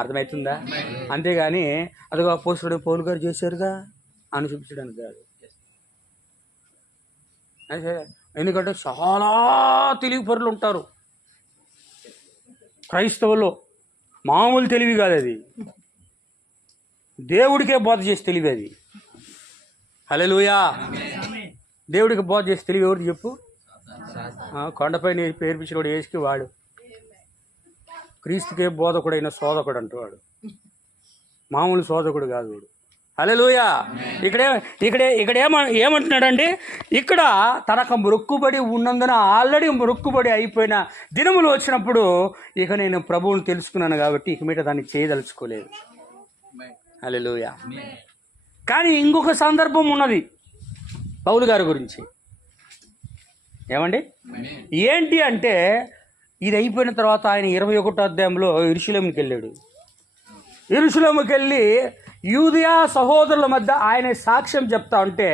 అర్థమవుతుందా? అంతేగాని అదిగో అపోస్తులుడు పౌలు గారు చేశారుగా అని చూపించడానికి కాదు. ఎందుకంటే చాలా తెలివి పరులు ఉంటారు క్రైస్తవుల్లో, మామూలు తెలివి కాదు అది, దేవుడికే బోధ చేసి తెలివి అది. హల్లెలూయా. దేవుడికి బోధ చేసి తెలివి ఎవరు చెప్పు? కొండపైన పేర్పించినోడు వేసుకి వాడు, క్రీస్తుకే బోధకుడైన శోధకుడు అంటూ మామూలు శోధకుడు కాదు వాడు. హల్లెలూయా. ఇక్కడ ఏమంటున్నాడంటే, ఇక్కడ తనకు మొక్కుబడి ఉన్నందున ఆల్రెడీ మొక్కుబడి అయిపోయిన దినములు వచ్చినప్పుడు ఇక నేను ప్రభువుని తెలుసుకున్నాను కాబట్టి ఇక మీద దాన్ని చేయదలుచుకోలేదు. హల్లెలూయా. కానీ ఇంకొక సందర్భం ఉన్నది పౌలు గారి గురించి. ఏమండి? ఏంటి అంటే, ఇది అయిపోయిన తర్వాత ఆయన 21వ అధ్యాయంలో యెరూషలేముకి వెళ్ళాడు. యెరూషలేముకి వెళ్ళి యూదయ సహోదరుల మధ్య ఆయన సాక్ష్యం చెప్తా ఉంటే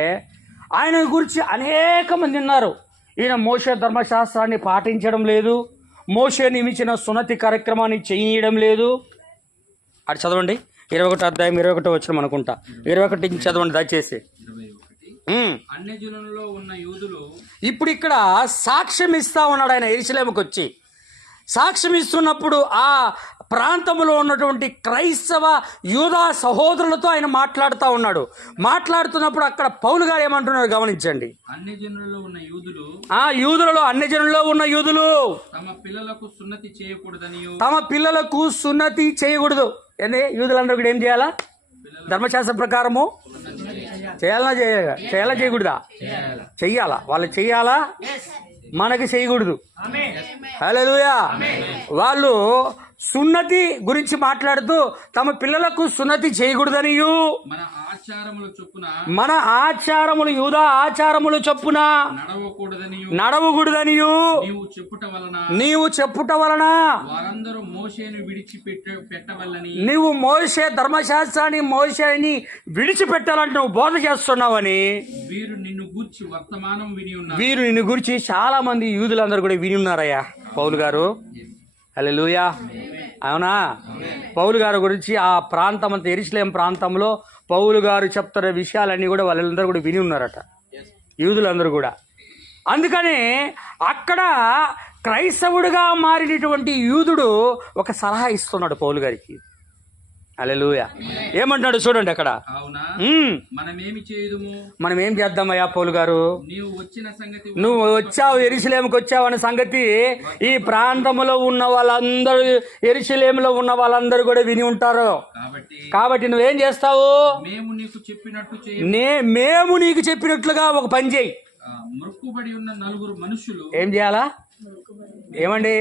ఆయన గురించి అనేక మంది ఉన్నారు. ఈయన మోషే ధర్మశాస్త్రాన్ని పాటించడం లేదు, మోషే నియమించిన సున్నతి కార్యక్రమాన్ని చేయడం లేదు. అది చదవండి, 21వ అధ్యాయం 21వ వచనం అనుకుంటా. 21 చదవండి దయచేసి. అన్యజనులలో ఉన్న యూదులు ఇప్పుడు ఇక్కడ సాక్ష్యం ఇస్తా ఉన్నాడు. ఆయన యెరూషలేముకి వచ్చి సాక్ష్యం ఇస్తున్నప్పుడు ఆ ప్రాంతంలో ఉన్నటువంటి క్రైస్తవ యూదా సహోదరులతో ఆయన మాట్లాడుతూ ఉన్నాడు. మాట్లాడుతున్నప్పుడు అక్కడ పౌలు గారు ఏమంటున్నారు గమనించండి. అన్యజనులలో ఉన్న యూదులు, ఆ యూదులలో అన్యజనులలో ఉన్న యూదులు తమ పిల్లలకు సున్నతి చేయకూడదు. ఏంది? యూదులందరూ కూడా ఏం చేయాలా? ధర్మశాస్త్ర ప్రకారము చేయాలా చేయకూడదా? చెయ్యాలా. వాళ్ళు చెయ్యాలా, మనకి చేయకూడదు. హల్లెలూయా. వాళ్ళు సున్నతి గురించి మాట్లాడుతూ తమ పిల్లలకు సున్నతి చేయకూడదనియు, మన ఆచారములు యూదా ఆచారములు చొప్పున నడవకూడదనియు నీవు చెప్పుట వలన నీవు మోషే ధర్మశాస్త్రాన్ని మోషేని విడిచిపెట్టాలంటే నువ్వు బోధ చేస్తున్నావని వీరు నిన్ను గురించి చాలా మంది యూదులందరూ కూడా విని ఉన్నారయ్యా పౌలు గారు. హల్లెలూయా. అవునా? పౌలు గారి గురించి ఆ ప్రాంతం అంతా యెరూషలేము ప్రాంతంలో పౌలు గారు చెప్తున్న విషయాలన్నీ కూడా వాళ్ళందరూ కూడా విని ఉన్నారట, యూదులందరూ కూడా. అందుకని అక్కడ క్రైస్తవుడిగా మారినటువంటి యూదుడు ఒక సలహా ఇస్తున్నాడు పౌలు గారికి. హల్లెలూయా. ఏమంటున్నాడు చూడండి అక్కడ. మనం ఏం చేద్దామయ్యా పౌలు గారు, నువ్వు వచ్చావు యెరూషలేముకి వచ్చావు అనే సంగతి ఈ ప్రాంతంలో ఉన్న వాళ్ళందరూ, యెరూషలేములో ఉన్న వాళ్ళందరూ కూడా విని ఉంటారు. కాబట్టి నువ్వేం చేస్తావు? మేము నీకు చెప్పినట్లుగా ఒక పని చేయి. మొక్కుబడి ఉన్న 4 మనుషులు ఏం చేయాలా? ఏమండి?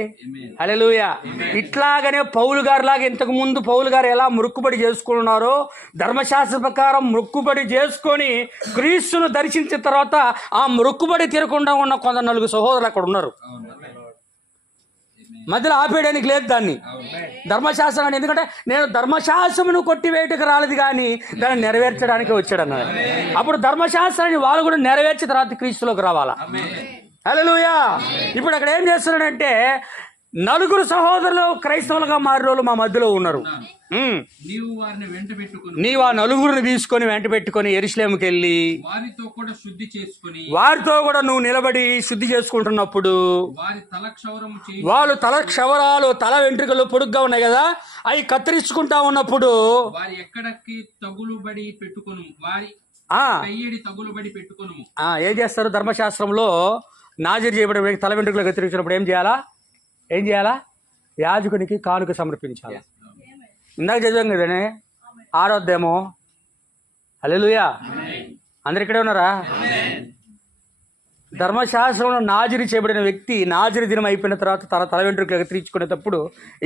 హల్లెలూయా. ఇట్లాగనే పౌలు గారు లాగా ఇంతకు ముందు పౌలు గారు ఎలా మొక్కుబడి చేసుకున్నారో ధర్మశాస్త్ర ప్రకారం మొక్కుబడి చేసుకొని క్రీస్తును దర్శించిన తర్వాత ఆ మొక్కుబడి తీరకుండా ఉన్న కొంత 4 సహోదరులు అక్కడ ఉన్నారు. మధ్యలో ఆపేయడానికి లేదు దాన్ని, ధర్మశాస్త్రాన్ని. ఎందుకంటే నేను ధర్మశాస్త్రమును కొట్టివేయటకు రాలేదు కానీ దాన్ని నెరవేర్చడానికి వచ్చాడు అన్నారు. అప్పుడు ధర్మశాస్త్రాన్ని వాళ్ళు కూడా నెరవేర్చిన తర్వాత క్రీస్తులోకి రావాలా. హల్లెలూయా. ఇప్పుడు అక్కడ ఏం చేస్తున్నాడంటే 4 సహోదరులు క్రైస్తవులుగా మారిన వాళ్ళు మా మధ్యలో ఉన్నారు. నీవు ఆ 4 తీసుకొని వెంట పెట్టుకొని యెరూషలేముకి వెళ్ళి వారితో కూడా నువ్వు నిలబడి శుద్ధి చేసుకుంటున్నప్పుడు వాళ్ళు తల క్షవరాలు, తల వెంట్రుకలు పొడుగ్గా ఉన్నాయి కదా, అవి కత్తిరించుకుంటా ఉన్నప్పుడు ఏం చేస్తారు? ధర్మశాస్త్రంలో నాజీరు చేయబడిన వ్యక్తి తల వెంట్రుకలు కత్తిరించినప్పుడు ఏం చేయాలా? యాజకునికి కానుక సమర్పించాలి. ఇందాక చదివాం కదనే 6వ అధ్యాయము. హల్లెలూయా. అందరు ఇక్కడే ఉన్నారా? ధర్మశాస్త్రంలో నాజీరు చేయబడిన వ్యక్తి నాజీరు దినం అయిపోయిన తర్వాత తల వెంట్రుకలు కత్తిరించుకునేటప్పుడు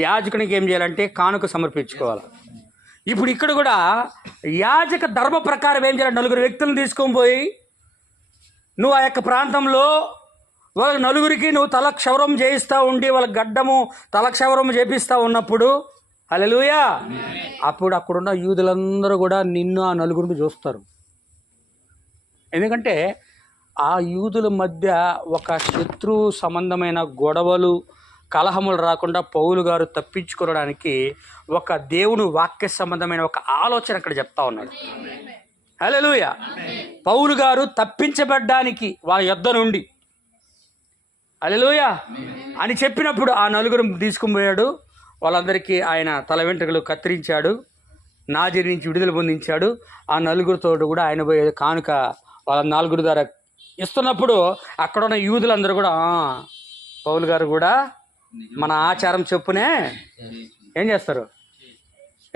యాజకునికి ఏం చేయాలంటే కానుక సమర్పించుకోవాలి. ఇప్పుడు ఇక్కడ కూడా యాజక ధర్మ ప్రకారం ఏం చేయాలి? 4 వ్యక్తులను తీసుకొని పోయి నువ్వు ఆ యొక్క ప్రాంతంలో వాళ్ళ నలుగురికి నువ్వు తల క్షవరం చేయిస్తూ ఉండి వాళ్ళ గడ్డము తల క్షవరం చేపిస్తూ ఉన్నప్పుడు హల్లెలూయా, అప్పుడు అక్కడున్న యూదులందరూ కూడా నిన్ను ఆ నలుగురిని చూస్తారు. ఎందుకంటే ఆ యూదుల మధ్య ఒక శత్రు సంబంధమైన గొడవలు కలహములు రాకుండా పౌలు గారు తప్పించుకోవడానికి ఒక దేవుని వాక్య సంబంధమైన ఒక ఆలోచన అక్కడ చెప్తా ఉన్నాడు. హల్లెలూయా. పౌలు గారు తప్పించబడ్డానికి వాళ్ళ యొద్ద నుండి హల్లెలూయా అని చెప్పినప్పుడు ఆ నలుగురు తీసుకుని పోయాడు. వాళ్ళందరికీ ఆయన తల వెంట్రుకలు కత్తిరించాడు, నాజీరు నుంచి విడుదల పొందించాడు. ఆ నలుగురితో కూడా ఆయన పోయే కానుక వాళ్ళ నలుగురు ద్వారా ఇస్తున్నప్పుడు అక్కడ ఉన్న యూదులందరూ కూడా పౌలు గారు కూడా మన ఆచారం చెప్పునే ఏం చేస్తారు,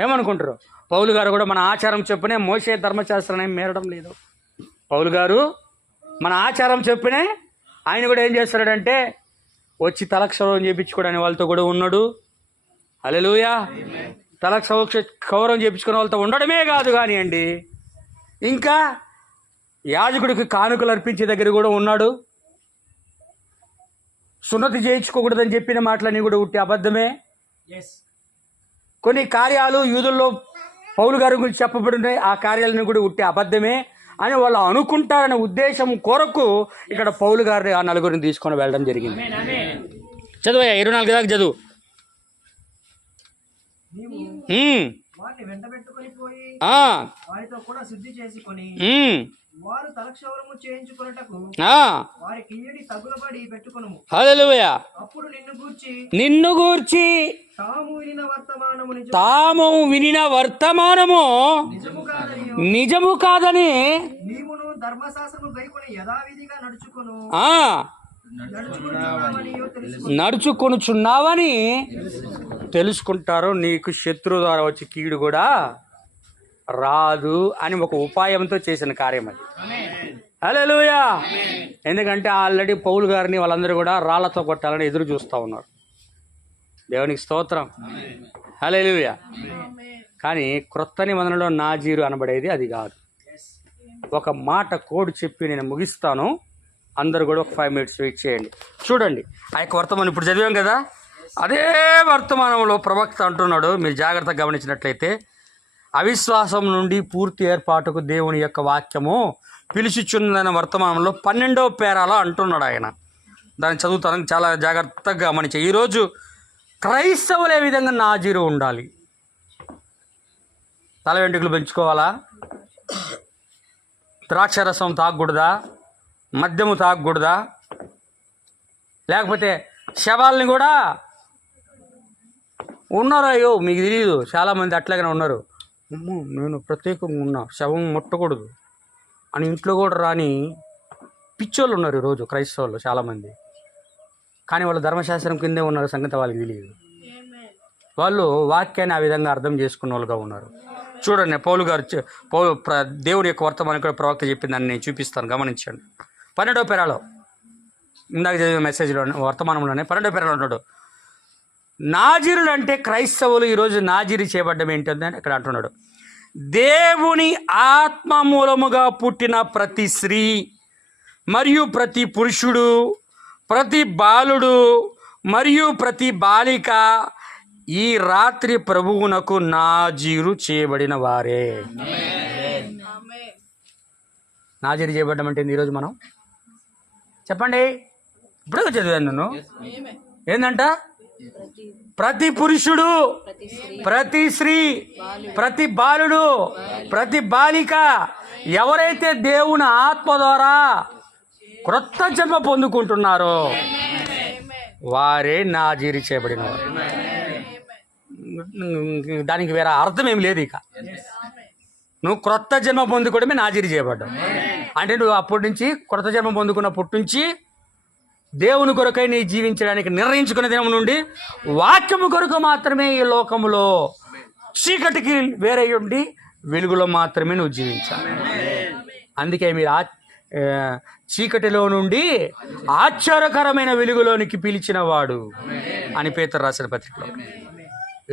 ఏమనుకుంటారు, పౌలు గారు కూడా మన ఆచారం చెప్పునే మోషే ధర్మశాస్త్రాన్ని మేరడం లేదు. పౌలు గారు మన ఆచారం చెప్పునే ఆయన కూడా ఏం చేస్తాడంటే వచ్చి తలక్షవరం చేయించుకోవడానికి వాళ్ళతో కూడా ఉన్నాడు. హల్లెలూయా. తలక్షవరం చేయించుకునే వాళ్ళతో ఉండడమే కాదు కానివ్వండి, ఇంకా యాజకుడికి కానుకలు అర్పించే దగ్గర కూడా ఉన్నాడు. సున్నతి చేయించుకోకూడదని చెప్పిన మాటలన్నీ కూడా ఉట్టి అబద్ధమే. కొన్ని కార్యాలు యూదుల్లో పౌలు గారి గురించి చెప్పబడినాయి, ఆ కార్యాలను కూడా ఉట్టి అబద్ధమే అని వాళ్ళు అనుకుంటారనే ఉద్దేశం కొరకు ఇక్కడ పౌలు గారిని ఆ నలుగురిని తీసుకొని వెళ్ళడం జరిగింది. చదువు 24 దాకా చదువు. వారిని వెంటబెట్టుకొని పోయి వారితో కూడా శుద్ధి చేసుకొని వారు తలక్షవరము చేయించుకొనుటకు వారి కియ్యడి తగులబడి పెట్టుకొను. హల్లెలూయా. అప్పుడు నిన్ను గూర్చి తాము వినిన వర్తమానము నిజము కాదని నీవును ధర్మశాస్త్రము గైకొని యథావిధిగా నడుచుకొనుచున్నావని తెలుసుకుంటారు. నీకు శత్రు ద్వారా వచ్చి కీడు కూడా రాదు అని ఒక ఉపాయంతో చేసిన కార్యం అది. హల్లెలూయా. ఎందుకంటే ఆల్రెడీ పౌలు గారిని వాళ్ళందరూ కూడా రాళ్లతో కొట్టాలని ఎదురు చూస్తూ ఉన్నారు. దేవునికి స్తోత్రం. హల్లెలూయా. కానీ క్రొత్త నిబంధనలో నాజీరు అనబడేది అది కాదు. ఒక మాట కోడ్ చెప్పి నేను ముగిస్తాను, అందరూ కూడా ఒక 5 minutes వెయిట్ చేయండి. చూడండి ఆ యొక్క వర్తమానం ఇప్పుడు చదివాం కదా, అదే వర్తమానంలో ప్రవక్త అంటున్నాడు, మీరు జాగ్రత్తగా గమనించినట్లయితే, అవిశ్వాసం నుండి పూర్తి ఏర్పాటుకు దేవుని యొక్క వాక్యము పిలుచుచున్నదన్న వర్తమానంలో 12వ పేరాలో అంటున్నాడు ఆయన. దాన్ని చదువుతాను, చాలా జాగ్రత్తగా గమనించే. ఈరోజు క్రైస్తవులు ఏ విధంగా నాజీరు ఉండాలి? తల వెంట్రుకలు పెంచుకోవాలా? ద్రాక్షరసం తాగకూడదా? మద్యము తాగకూడదా? లేకపోతే శవాల్ని కూడా ఉన్నారు, అయ్యో మీకు తెలియదు, చాలామంది అట్లాగనే ఉన్నారు, నేను ప్రత్యేకంగా ఉన్నా, శవం ముట్టకూడదు అని ఇంట్లో కూడా రాని పిచ్చోళ్ళు ఉన్నారు ఈరోజు క్రైస్తవులు చాలామంది. కానీ వాళ్ళు ధర్మశాస్త్రం కిందే ఉన్నారు, సంగతి వాళ్ళకి తెలియదు. వాళ్ళు వాక్యాన్ని ఆ విధంగా అర్థం చేసుకున్న వాళ్ళుగా ఉన్నారు. చూడండి పౌలు గారు దేవుని యొక్క వర్తమానం కూడా ప్రవక్త చెప్పిందని నేను చూపిస్తాను, గమనించండి. 12వ పేరాలో ఇందాక చదివిన మెసేజ్లో వర్తమానంలోనే 12వ పేరాలో ఉన్నాడు. నాజీరులు అంటే క్రైస్తవులు ఈరోజు నాజీరు చేయబడ్డం ఏంటంటే ఇక్కడ అంటున్నాడు, దేవుని ఆత్మ మూలముగా పుట్టిన ప్రతి స్త్రీ మరియు ప్రతి పురుషుడు, ప్రతి బాలుడు మరియు ప్రతి బాలిక ఈ రాత్రి ప్రభువునకు నాజీరు చేయబడిన వారే. నాజీరు చేయబడ్డం అంటే ఈరోజు మనం చెప్పండి. ఇప్పుడు చదివాను నేను, ఏంటంట? ప్రతి పురుషుడు, ప్రతి స్త్రీ, ప్రతి బాలుడు, ప్రతి బాలిక ఎవరైతే దేవుని ఆత్మ ద్వారా క్రొత్త జన్మ పొందుకుంటున్నారో వారే నాజీరు చేయబడిన వారు. దానికి వేరే అర్థం ఏమి లేదు. ఇక నువ్వు క్రొత్త జన్మ పొందుకోవడమే నాజీరు చేయబడ్డావు అంటే నువ్వు అప్పటి నుంచి క్రొత్త జన్మ పొందుకున్నప్పటి నుంచి దేవుని కొరకై నీ జీవించడానికి నిర్ణయించుకునే దినం నుండి వాక్యము కొరకు మాత్రమే ఈ లోకములో చీకటికి వేరే ఉండి వెలుగులో మాత్రమే నువ్వు జీవించాలి. అందుకే మీరు చీకటిలో నుండి ఆశ్చర్యకరమైన వెలుగులోనికి పిలిచిన వాడు అని పేతురు రాసిన పత్రికలో.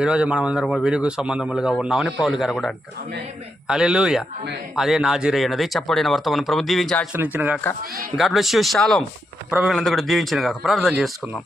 ఈరోజు మనమందరం వెలుగు సంబంధములుగా ఉన్నామని పౌలు గారు కూడా అంటారు. హల్లెలూయా. అదే నాజీరు అయినది చెప్పబడిన వర్తమానం ప్రభు దీవించి ఆశీర్వదించిన గాక. God bless you. షాలోమ్. ప్రభు వీళ్ళందరూ కూడా దీవించిన కాక ప్రార్థన చేసుకుందాం.